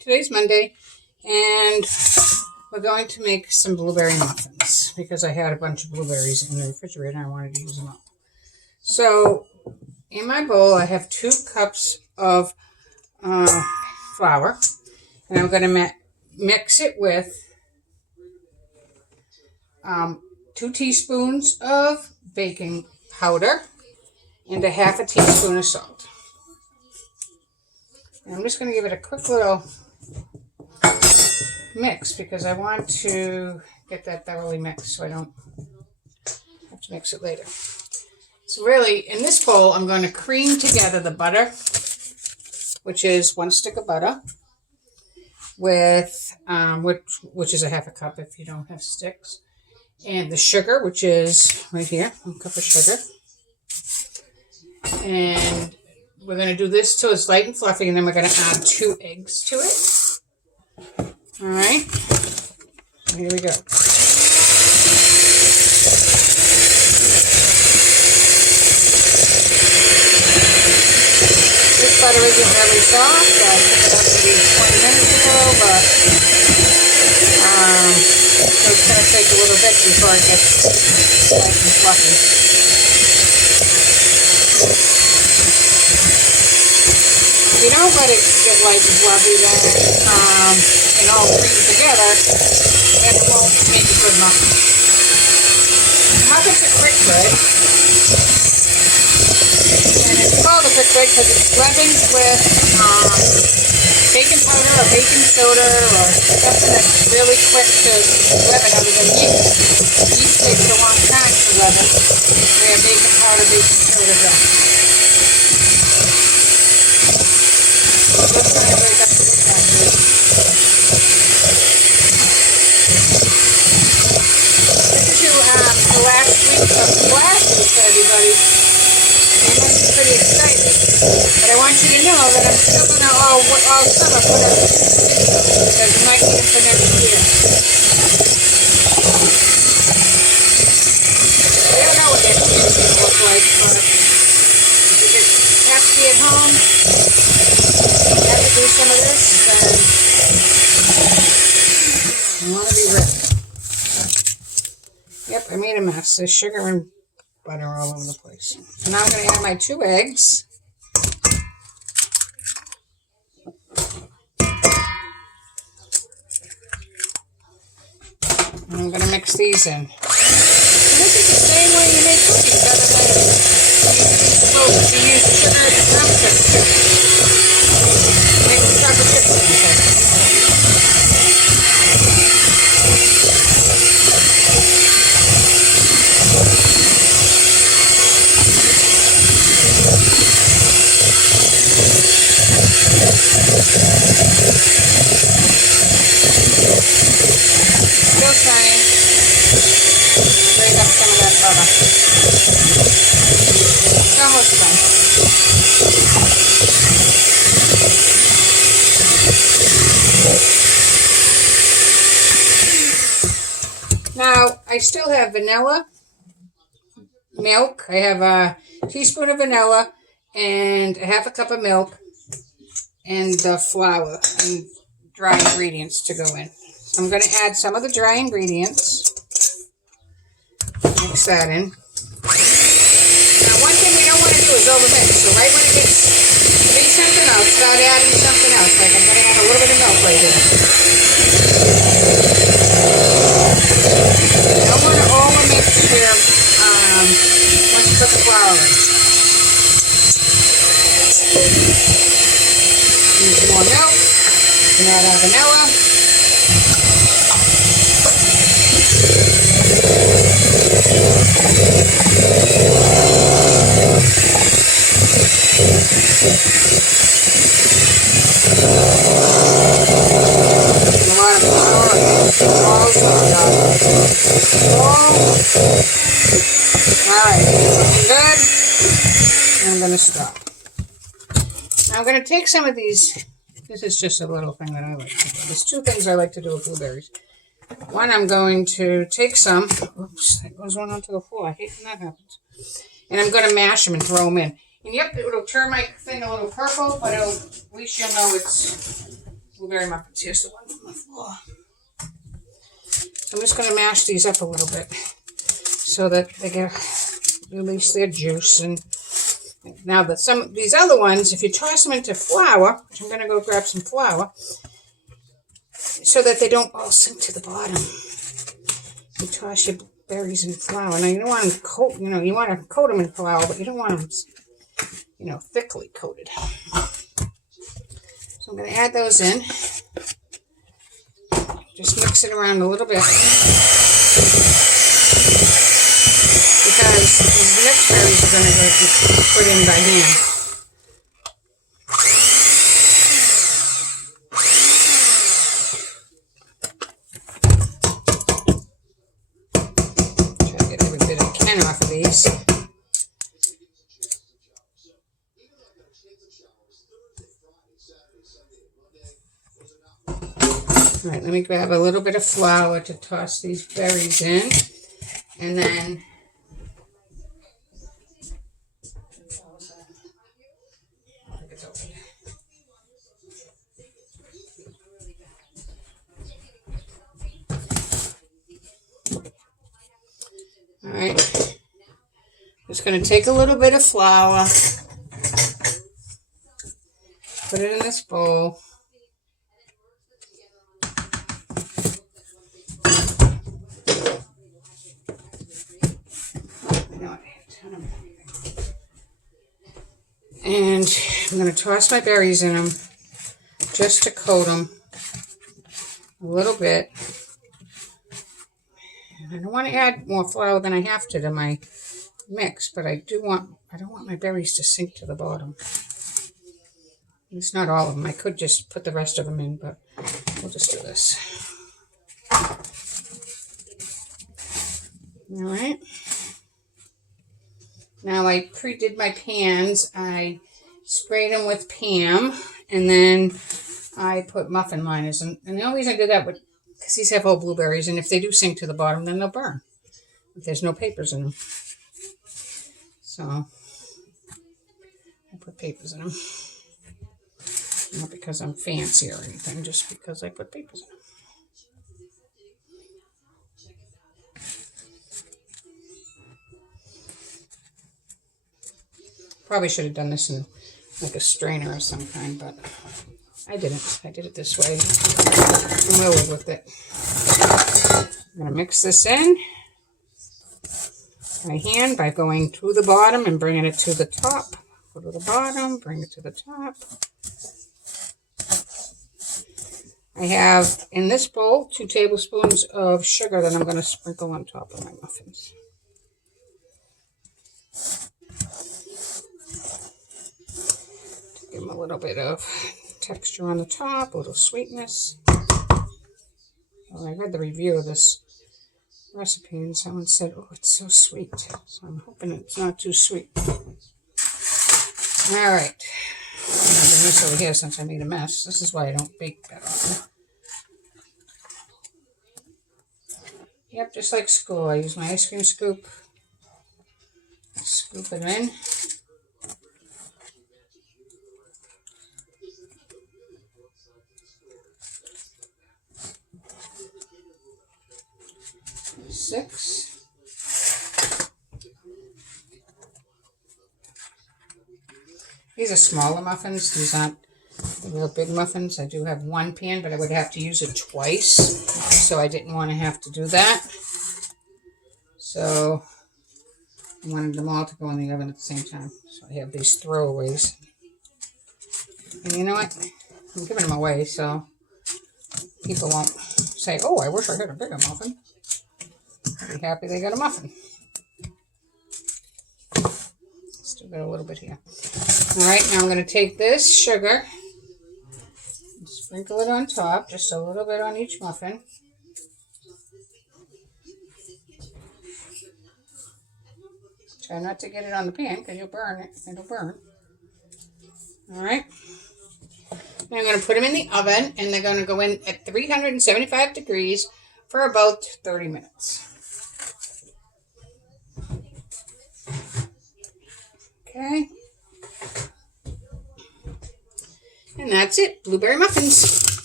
Today's Monday, and we're going to make some blueberry muffins because I had a bunch of blueberries in the refrigerator and I wanted to use them up. So in my bowl, I have 2 cups of flour, and I'm going to mix it with 2 teaspoons of baking powder and a half a teaspoon of salt. And I'm just going to give it a quick little mix because I want to get that thoroughly mixed so I don't have to mix it later. So really, in this bowl, I'm going to cream together the butter, which is 1 stick of butter, with which is a half a cup if you don't have sticks, and the sugar, which is right here, 1 cup of sugar. And we're going to do this till it's light and fluffy, and then we're going to add 2 eggs to it. All right, so here we go. This butter isn't very soft. I took it up maybe 20 minutes ago, but so it's going to take a little bit before it gets light and fluffy. If you don't let it get light and fluffy, then and all cream together, then it won't make a good muffin. Muffins are quick bread, and it's called a quick bread because it's leavened with baking powder or baking soda or something that's really quick to leaven other than yeast. Yeast takes a long time to leaven, where baking powder, baking soda does. Let's try to break up the pancake. This is the last week of classes for everybody. You must be pretty excited. But I want you to know that I'm still going to all summer put up videos because you might need them for next year. I don't know what next year's going to look like, but if you have to be at home, you have to do some of this, then you want to be ready. Yep, I made a mess. There's sugar and butter all over the place. So now I'm going to add my 2 eggs. And I'm going to mix these in. And this is the same way you make cookies, other than you use sugar and brown sugar. Make chocolate chip cookies. Still trying to break up some of that butter. It's almost done. Now, I still have vanilla, milk. I have a teaspoon of vanilla and a half a cup of milk and the flour and dry ingredients to go in. So I'm going to add some of the dry ingredients. Mix that in. Now, one thing we don't want to do is overmix. So right when it gets to be something else, start adding something else. Like I'm going to add a little bit of milk right here. You don't want to overmix here once you put the flour in. Use some more milk. And add our vanilla. A lot of flour. Alright, looking good. And I'm going to stop. Now I'm going to take some of these. This is just a little thing that I like to do. There's 2 things I like to do with blueberries. One, I'm going to take some. Oops, that goes one onto the floor. I hate when that happens. And I'm going to mash them and throw them in. And yep, it'll turn my thing a little purple, but at least you'll know it's blueberry muffins. Here's the one from the floor. I'm just going to mash these up a little bit so that they get release their juice. And now that some of these other ones, if you toss them into flour, which I'm going to go grab some flour, so that they don't all sink to the bottom. You toss your berries in flour. Now you don't want them coat, you want to coat them in flour, but you don't want them, thickly coated. So I'm going to add those in. Just mix it around a little bit. Because the next berries are going to be put in by hand. Try to get every bit I can off of these. All right, let me grab a little bit of flour to toss these berries in, and then all right, just going to take a little bit of flour, put it in this bowl. And I'm going to toss my berries in them just to coat them a little bit. And I don't want to add more flour than I have to my mix, but I don't want my berries to sink to the bottom. It's not all of them. I could just put the rest of them in, but we'll just do this. All right. Now I pre-did my pans. I sprayed them with Pam, and then I put muffin liners. And the only reason I did that was because these have whole blueberries, and if they do sink to the bottom, then they'll burn if there's no papers in them. So I put papers in them. Not because I'm fancy or anything, just because I put papers in them. Probably should have done this in like a strainer of some kind, but I didn't. I did it this way. I'm going to live with it. I'm going to mix this in by hand by going to the bottom and bringing it to the top. Go to the bottom, bring it to the top. I have in this bowl 2 tablespoons of sugar that I'm going to sprinkle on top of my muffins. Give them a little bit of texture on the top, a little sweetness. Well, I read the review of this recipe and someone said, oh, it's so sweet. So I'm hoping it's not too sweet. All right. I'm going to bring this over here since I made a mess. This is why I don't bake that often. Yep, just like school. I use my ice cream scoop. Scoop it in. Six. These are smaller muffins. These aren't the real big muffins. I do have 1 pan, but I would have to use it twice, so I didn't want to have to do that. So I wanted them all to go in the oven at the same time. So I have these throwaways. And you know what? I'm giving them away, so people won't say, oh, I wish I had a bigger muffin. Be happy they got a muffin. Still got a little bit here. All right, now I'm going to take this sugar and sprinkle it on top, just a little bit on each muffin. Try not to get it on the pan because you'll burn it. It'll burn. All right. Now I'm going to put them in the oven, and they're going to go in at 375 degrees for about 30 minutes. Okay. And that's it. Blueberry muffins.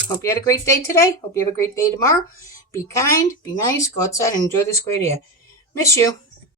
Hope you had a great day today. Hope you have a great day tomorrow. Be kind, be nice, go outside and enjoy this great air. Miss you.